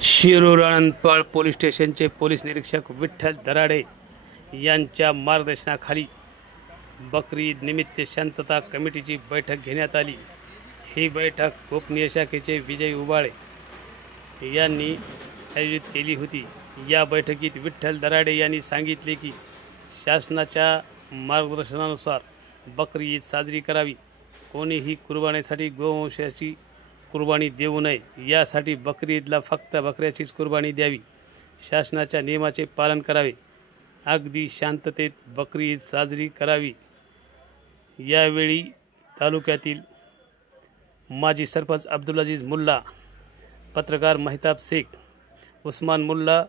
Shirur आनंदपाळ police स्टेशनचे police निरीक्षक विठ्ठल दराडे यांच्या मार्गदर्शनाखाली बकरी ईद निमित्त शांतता कमिटीची बैठक घेण्यात आली। ही बैठक गोपनीय शाखेचे विजय उबाळे यांनी आयोजित केली होती। या बैठकीत विठ्ठल दराडे यांनी सांगितले की शासनाच्या मार्गदर्शनानुसार बकरी ईद साजरी करावी। कोणीही कुर्बानीसाठी गोवंशाची कुर्बानी देऊ नये, यासाठी बकरी ईदला फक्त बकऱ्याचीच कुर्बानी द्यावी। शासनाच्या नियमाचे पालन करावे, अगदी शांततेत बकरी ईद साजरी करावी। यावेळी तालुक्यातील माजी सरपंच अब्दुल अजीज मुल्ला, पत्रकार महिताब शेख, उस्मान मुल्ला,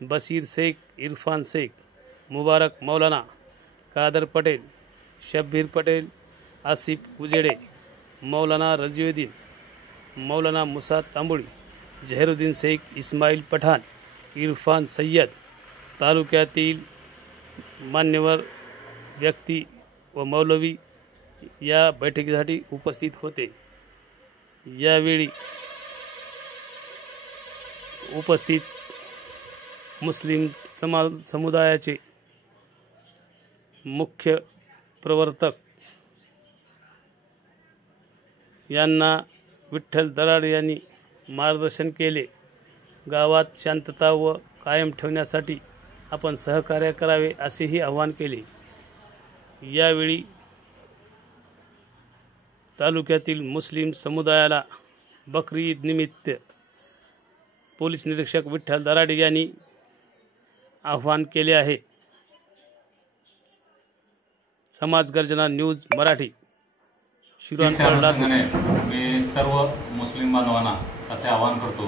बशीर शेख, इरफान शेख, मुबारक मौलाना, कादर पटेल, शब्बीर पटेल, आसिफ उजेडे, मौलाना रजीउद्दीन, मौलाना मुसा तांबुळी, जहीरुद्दीन शेख, इस्माईल पठाण, इरफान सय्यद, तालुक्यातील मान्यवर व्यक्ती व मौलवी या बैठकीसाठी उपस्थित होते। यावेळी उपस्थित मुस्लिम समुदायाचे मुख्य प्रवर्तक यांना विठ्ठल दराडे यांनी मार्गदर्शन केले। गावात शांतता व कायम ठेवण्यासाठी आपण सहकार्य करावे असेही आवाहन केले। यावेळी तालुक्यातील मुस्लिम समुदायाला बकरी ईद निमित्त पोलीस निरीक्षक विठ्ठल दराडे यांनी आवाहन केले आहे। समाज गर्जना न्यूज मराठी, शिरूर मी सर्व मुस्लिम बांधवांना असे आवाहन करतो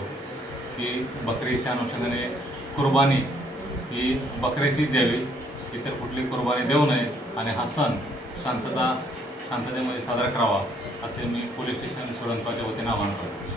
की बकरीच्या अनुषंगाने कुर्बानी ही बकरीचीच द्यावी, इतर कुठली कुर्बानी देऊ नये आणि हा सण शांततेमध्ये साजरा करावा असे मी पोलीस स्टेशन शिरूरच्या वतीने आवाहन करतो।